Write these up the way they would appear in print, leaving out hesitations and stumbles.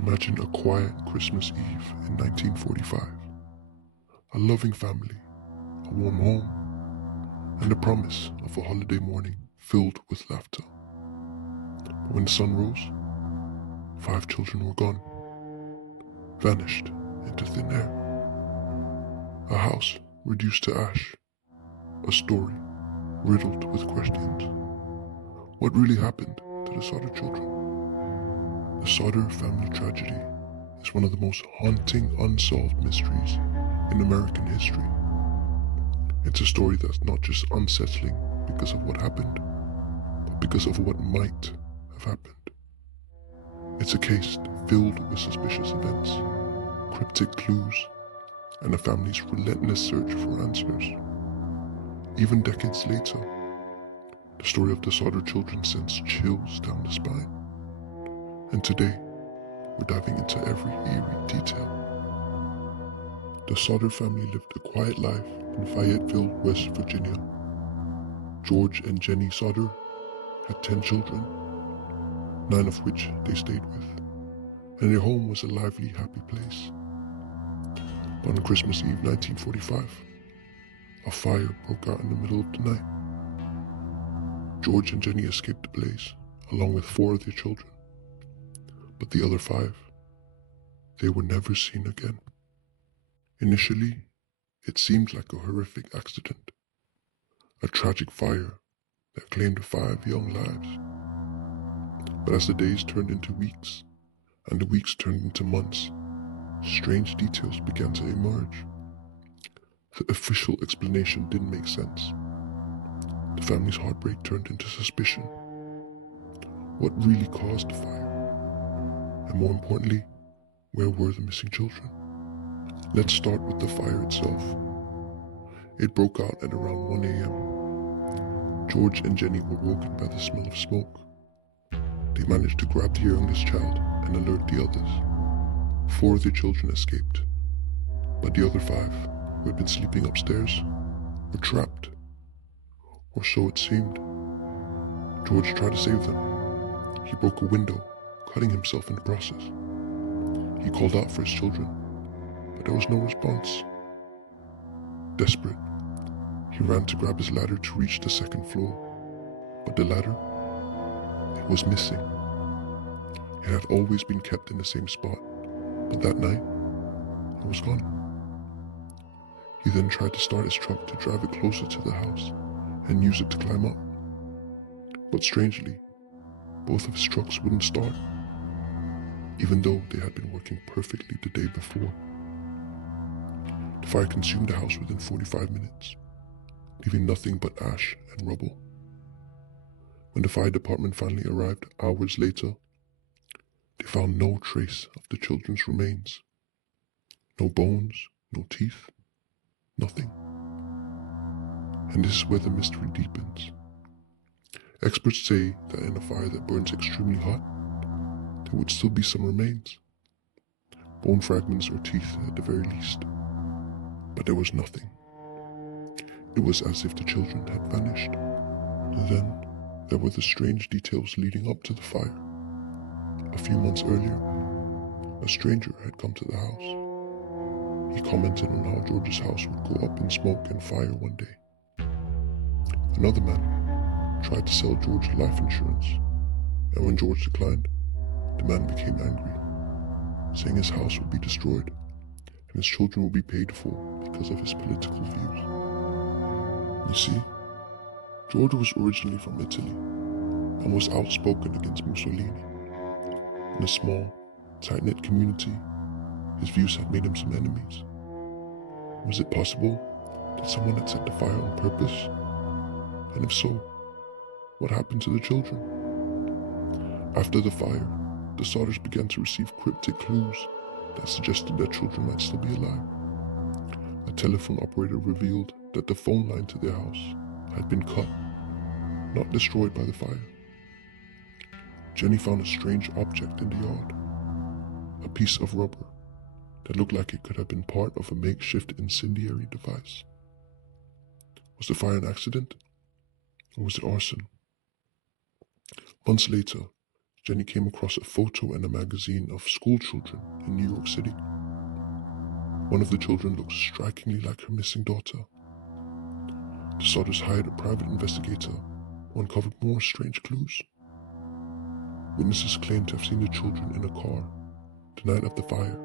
Imagine a quiet Christmas Eve in 1945. A loving family, a warm home, and the promise of a holiday morning filled with laughter. But when the sun rose, 5 children were gone, vanished into thin air. A house reduced to ash, a story riddled with questions. What really happened to the Sodder children? The Sodder family tragedy is one of the most haunting unsolved mysteries in American history. It's a story that's not just unsettling because of what happened, but because of what might have happened. It's a case filled with suspicious events, cryptic clues, and a family's relentless search for answers. Even decades later, the story of the Sodder children sends chills down the spine. And today, we're diving into every eerie detail. The Sodder family lived a quiet life in Fayetteville, West Virginia. George and Jenny Sodder had 10 children, 9 of which they stayed with, and their home was a lively, happy place. But on Christmas Eve 1945, a fire broke out in the middle of the night. George and Jenny escaped the blaze, along with 4 of their children. But the other 5, they were never seen again. Initially, it seemed like a horrific accident, a tragic fire that claimed 5 young lives. But as the days turned into weeks, and the weeks turned into months, strange details began to emerge. The official explanation didn't make sense. The family's heartbreak turned into suspicion. What really caused the fire? And more importantly, where were the missing children? Let's start with the fire itself. It broke out at around 1 a.m. George and Jenny were woken by the smell of smoke. They managed to grab the youngest child and alert the others. 4 of their children escaped, but the other 5, who had been sleeping upstairs, were trapped. Or so it seemed. George tried to save them. He broke a window, cutting himself in the process. He called out for his children, but there was no response. Desperate, he ran to grab his ladder to reach the 2nd floor, but the ladder, it was missing. It had always been kept in the same spot, but that night, it was gone. He then tried to start his truck to drive it closer to the house and use it to climb up. But strangely, both of his trucks wouldn't start, even though they had been working perfectly the day before. The fire consumed the house within 45 minutes, leaving nothing but ash and rubble. When the fire department finally arrived hours later, they found no trace of the children's remains. No bones, no teeth, nothing. And this is where the mystery deepens. Experts say that in a fire that burns extremely hot, there would still be some remains. Bone fragments or teeth at the very least. But there was nothing. It was as if the children had vanished. And then there were the strange details leading up to the fire. A few months earlier, a stranger had come to the house. He commented on how George's house would go up in smoke and fire one day. Another man tried to sell George life insurance, and when George declined, the man became angry, saying his house would be destroyed and his children would be paid for because of his political views. You see, George was originally from Italy and was outspoken against Mussolini. In a small, tight-knit community, his views had made him some enemies. Was it possible that someone had set the fire on purpose? And if so, what happened to the children? After the fire, the Sodders began to receive cryptic clues that suggested that children might still be alive. A telephone operator revealed that the phone line to their house had been cut, not destroyed by the fire. Jenny found a strange object in the yard, a piece of rubber that looked like it could have been part of a makeshift incendiary device. Was the fire an accident? Or was it arson? Months later, Jenny came across a photo in a magazine of school children in New York City. One of the children looked strikingly like her missing daughter. The Sodders hired a private investigator who uncovered more strange clues. Witnesses claimed to have seen the children in a car the night of the fire.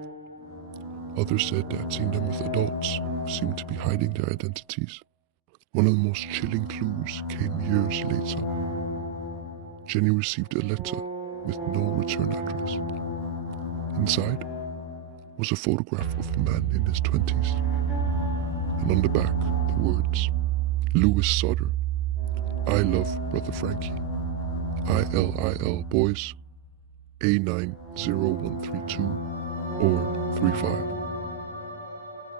Others said they had seen them with adults who seemed to be hiding their identities. One of the most chilling clues came years later. Jenny received a letter with no return address. Inside was a photograph of a man in his 20s, and on the back the words, Louis Sodder, I love Brother Frankie, ILIL boys, A90132 or 35.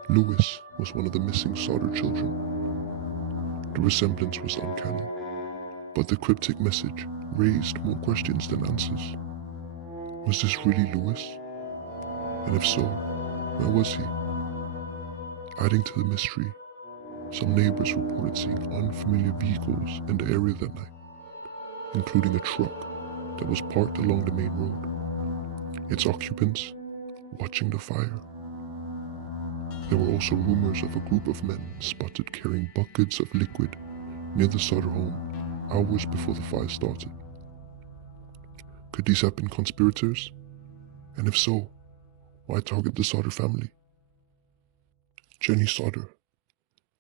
Louis was one of the missing Sodder children. The resemblance was uncanny, but the cryptic message raised more questions than answers. Was this really Louis? And if so, where was he? Adding to the mystery, some neighbors reported seeing unfamiliar vehicles in the area that night, including a truck that was parked along the main road, its occupants watching the fire. There were also rumors of a group of men spotted carrying buckets of liquid near the Sodder home hours before the fire started. Could these have been conspirators? And if so, why target the Sodder family? Jenny Sodder,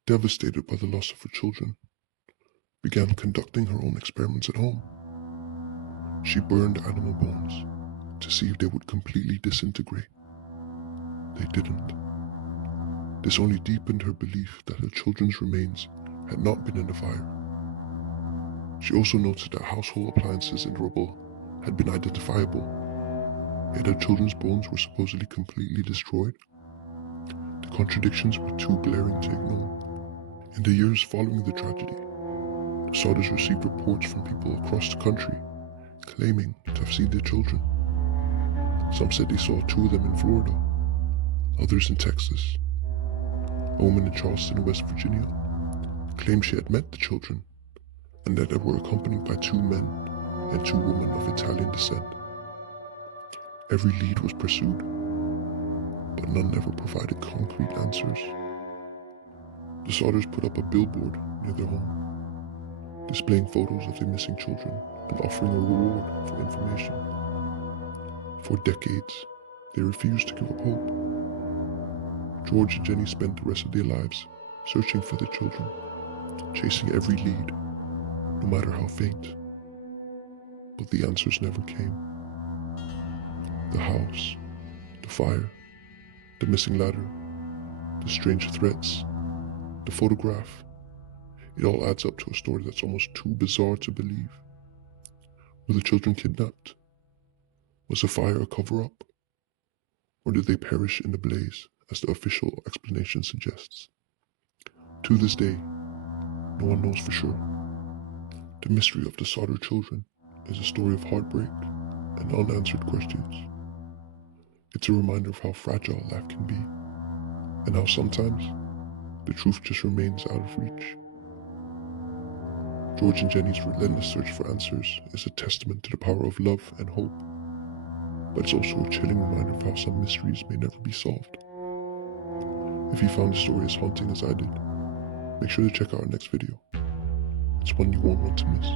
devastated by the loss of her children, began conducting her own experiments at home. She burned animal bones to see if they would completely disintegrate. They didn't. This only deepened her belief that her children's remains had not been in the fire. She also noted that household appliances in the rubble had been identifiable, yet her children's bones were supposedly completely destroyed. The contradictions were too glaring to ignore. In the years following the tragedy, the Sodders received reports from people across the country claiming to have seen their children. Some said they saw 2 of them in Florida, others in Texas. A woman in Charleston, West Virginia, claimed she had met the children and that they were accompanied by 2 men and 2 women of Italian descent. Every lead was pursued, but none ever provided concrete answers. The Sodders put up a billboard near their home, displaying photos of their missing children and offering a reward for information. For decades, they refused to give up hope. George and Jenny spent the rest of their lives searching for their children, chasing every lead, no matter how faint. But the answers never came. The house, the fire, the missing ladder, the strange threats, the photograph, it all adds up to a story that's almost too bizarre to believe. Were the children kidnapped? Was the fire a cover-up? Or did they perish in the blaze, as the official explanation suggests? To this day, no one knows for sure. The mystery of the Sodder children is a story of heartbreak and unanswered questions. It's a reminder of how fragile life can be, and how sometimes the truth just remains out of reach. George and Jenny's relentless search for answers is a testament to the power of love and hope, but it's also a chilling reminder of how some mysteries may never be solved. If you found the story as haunting as I did, make sure to check out our next video. It's one you won't want to miss.